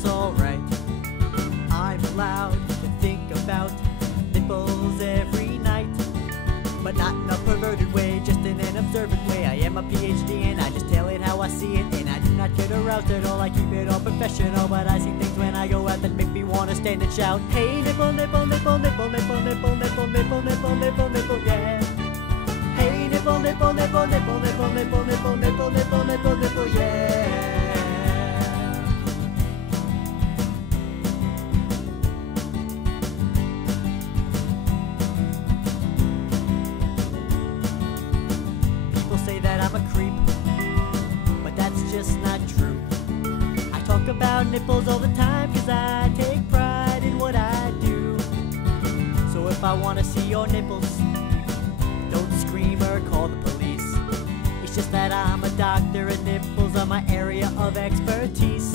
that's alright. I'm allowed to think about nipples every night, but not in a perverted way, just in an observant way. I am a PhD and I just tell it how I see it, and I do not get aroused at all. I keep it all professional, but I see things when I go out that make me wanna stand and shout, hey, nipple, nipple, nipple, nipple, nipple, nipple, nipple, nipple, nipple, nipple, nipple, yeah. Hey, nipple, nipple, nipple, nipple, nipple, nipple, nipple, nipple, nipple, nipple, nipple, yeah. Say that I'm a creep, but that's just not true. I talk about nipples all the time cause I take pride in what I do. So if I wanna see your nipples, don't scream or call the police. It's just that I'm a doctor and nipples are my area of expertise.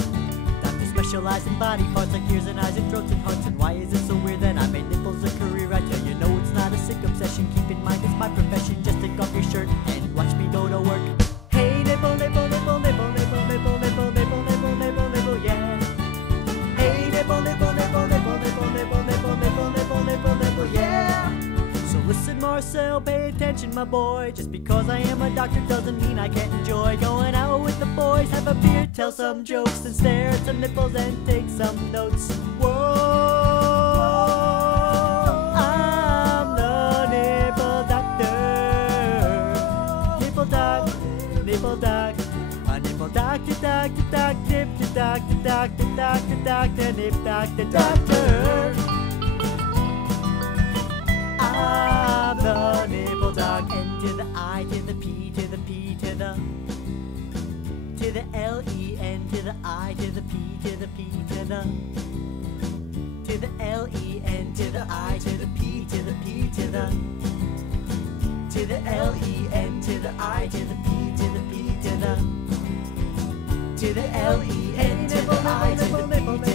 Doctors specialize in body parts like ears and eyes and throats and hearts. And why is it so weird that I made nipples a career? I tell you, no, it's not a sick obsession. Keep in mind it's my profession. Just take off your shirt and watch me go to work. Hey, nipple, nipple, nipple, nipple, nipple, nipple, nipple, nipple, nipple, nipple, nipple, yeah. Hey, nipple, nipple, nipple, nipple, nipple, nipple, nipple, nipple, nipple, nipple, nipple, yeah. So listen, Marcel, pay attention, my boy. Just because I am a doctor doesn't mean I can't enjoy going out with the boys, have a beer, tell some jokes, and stare at some nipples and take some notes. Whoa, I'm the nipple doctor. Nipple doc, nipple doc. A nipple doctor, doctor, doc, nip, doctor, doctor, doctor, doctor, nip, doctor, doctor. I'm the nipple doc. N to the I to the P to the P to the L-E-N to the I to the P to the P to the L-E-N to the I to the P to the P to the L-E-N to the I to the P to the P to the L-E-N to the I to the P to